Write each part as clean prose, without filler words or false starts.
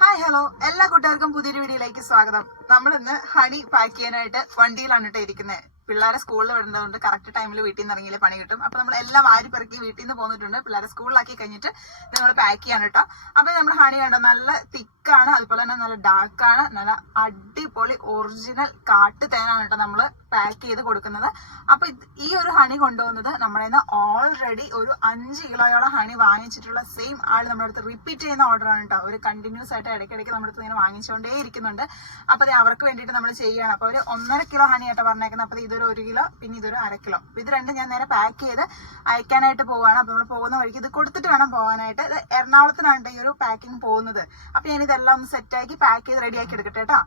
Hi hello എല്ലാ കൂട്ടുകാർക്കും പുതിയൊരു വീഡിയോയിലേക്ക് സ്വാഗതം. നമ്മൾ ഇന്ന് ഹണി പാക്ക് ചെയ്യാനായിട്ട് വണ്ടിയിലാണ് കേട്ടോ ഇരിക്കുന്നത്. പിള്ളേരെ സ്കൂളിൽ വിടുന്നതുകൊണ്ട് കറക്റ്റ് ടൈമിൽ വീട്ടിൽ നിന്ന് ഇറങ്ങിയില്ലേ പണി കിട്ടും. അപ്പൊ നമ്മൾ എല്ലാം വാരി പെറുക്കി വീട്ടിൽ നിന്ന് പോന്നിട്ടുണ്ട്. പിള്ളേരെ സ്കൂളിലാക്കി കഴിഞ്ഞിട്ട് ഇത് നമ്മൾ പാക്ക് ചെയ്യാൻ കേട്ടോ. അപ്പൊ നമ്മുടെ ഹണി കണ്ടോ നല്ല തിക്കാണ്, അതുപോലെ തന്നെ നല്ല ഡാർക്കാണ്, നല്ല അടിപൊളി ഒറിജിനൽ കാട്ടു തേനാണ് കേട്ടോ നമ്മൾ പാക്ക് ചെയ്ത് കൊടുക്കുന്നത്. അപ്പൊ ഈ ഒരു ഹണി കൊണ്ടുപോകുന്നത് നമ്മുടെ ഓൾറെഡി ഒരു 5 കിലോയോളം ഹണി വാങ്ങിച്ചിട്ടുള്ള സെയിം ആള് നമ്മുടെ അടുത്ത് റിപ്പീറ്റ് ചെയ്യുന്ന ഓർഡർ ആണ് കേട്ടോ. ഒരു കണ്ടിന്യൂസ് ആയിട്ട് ഇടയ്ക്കിടയ്ക്ക് നമ്മുടെ അടുത്ത് ഇങ്ങനെ വാങ്ങിച്ചുകൊണ്ടേ ഇരിക്കുന്നുണ്ട്. അപ്പൊ അത് അവർക്ക് വേണ്ടിയിട്ട് നമ്മൾ ചെയ്യുകയാണ്. അപ്പൊ ഒരു 1.5 കിലോ ഹണി ആയിട്ട് പറഞ്ഞേക്കുന്നത്. അപ്പൊ ഇതൊരു 1 കിലോ, പിന്നെ ഇതൊരു 1/2 കിലോ. അപ്പൊ ഇത് രണ്ടും ഞാൻ നേരെ പാക്ക് ചെയ്ത് അയക്കാനായിട്ട് പോവാണ്. അപ്പൊ നമ്മൾ പോകുന്ന വഴിക്ക് ഇത് കൊടുത്തിട്ട് വേണം പോകാനായിട്ട്. ഇത് എറണാകുളത്തിനാണ് ഈ ഒരു പാക്കിംഗ് പോകുന്നത്. അപ്പൊ ഞാൻ ഇതെല്ലാം ഒന്ന് സെറ്റാക്കി പാക്ക് ചെയ്ത് റെഡിയാക്കി എടുക്കട്ടെ കേട്ടോ.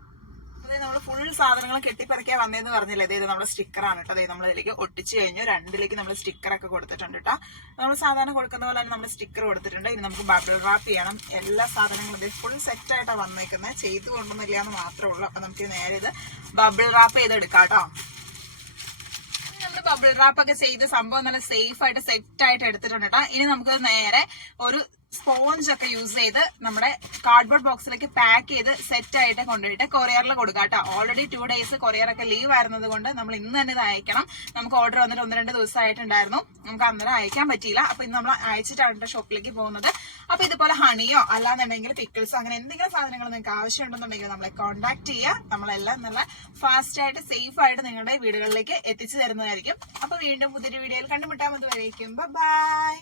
അതായത് നമ്മൾ ഫുൾ സാധനങ്ങൾ കെട്ടിപ്പറിക്കാൻ വന്നതെന്ന് പറഞ്ഞില്ലേ, അതായത് നമ്മുടെ സ്റ്റിക്കറാണ് കേട്ടോ. അതായത് നമ്മൾ ഇതിലേക്ക് ഒട്ടിച്ചു കഴിഞ്ഞു. 2ലേക്ക് നമ്മൾ സ്റ്റിക്കറൊക്കെ കൊടുത്തിട്ടുണ്ട് കേട്ടോ. നമ്മൾ സാധാരണ കൊടുക്കുന്ന പോലെ തന്നെ നമ്മൾ സ്റ്റിക്കർ കൊടുത്തിട്ടുണ്ട്. ഇനി നമുക്ക് ബബിൾ റാപ്പ് ചെയ്യണം. എല്ലാ സാധനങ്ങളും ഇത് ഫുൾ സെറ്റ് ആയിട്ടാണ് വന്നേക്കുന്നത്. ചെയ്തു കൊണ്ടൊന്നുമില്ല എന്ന് മാത്രമേ ഉള്ളൂ. അപ്പൊ നമുക്ക് നേരെ ഇത് ബബിൾ റാപ്പ് ചെയ്തെടുക്കാം കേട്ടോ. നമ്മൾ ബബിൾ റാപ്പ് ഒക്കെ ചെയ്ത് സംഭവം നല്ല സേഫ് ആയിട്ട് സെറ്റ് ആയിട്ട് എടുത്തിട്ടുണ്ട് കേട്ടോ. ഇനി നമുക്ക് നേരെ ഒരു സ്പോഞ്ച് ഒക്കെ യൂസ് ചെയ്ത് നമ്മുടെ കാർഡ്ബോർഡ് ബോക്സിലേക്ക് പാക്ക് ചെയ്ത് സെറ്റ് ആയിട്ട് കൊണ്ടുപോയിട്ട് കൊറിയറിൽ കൊടുക്കാം കേട്ടോ. ഓൾറെഡി 2 ഡേയ്സ് കൊറിയർ ഒക്കെ ലീവ് ആയിരുന്നത് കൊണ്ട് നമ്മൾ ഇന്ന് തന്നെ ഇത് അയക്കണം. നമുക്ക് ഓർഡർ വന്നിട്ട് 1-2 ദിവസമായിട്ടുണ്ടായിരുന്നു. നമുക്ക് അന്നേരം അയക്കാൻ പറ്റിയില്ല. അപ്പൊ ഇന്ന് നമ്മൾ അയച്ചിട്ടാണ് ഷോപ്പിലേക്ക് പോകുന്നത്. അപ്പൊ ഇതുപോലെ ഹണിയോ അല്ലാന്നുണ്ടെങ്കിൽ പിക്കിൾസോ അങ്ങനെ എന്തെങ്കിലും സാധനങ്ങൾ നിങ്ങൾക്ക് ആവശ്യമുണ്ടെന്നുണ്ടെങ്കിൽ നമ്മളെ കോൺടാക്ട് ചെയ്യുക. നമ്മളെല്ലാം നല്ല ഫാസ്റ്റ് ആയിട്ട് സേഫ് ആയിട്ട് നിങ്ങളുടെ വീടുകളിലേക്ക് എത്തിച്ചു തരുന്നതായിരിക്കും. അപ്പൊ വീണ്ടും പുതിയൊരു വീഡിയോയിൽ കണ്ടുമുട്ടാൻ വരേക്കും. ബൈ.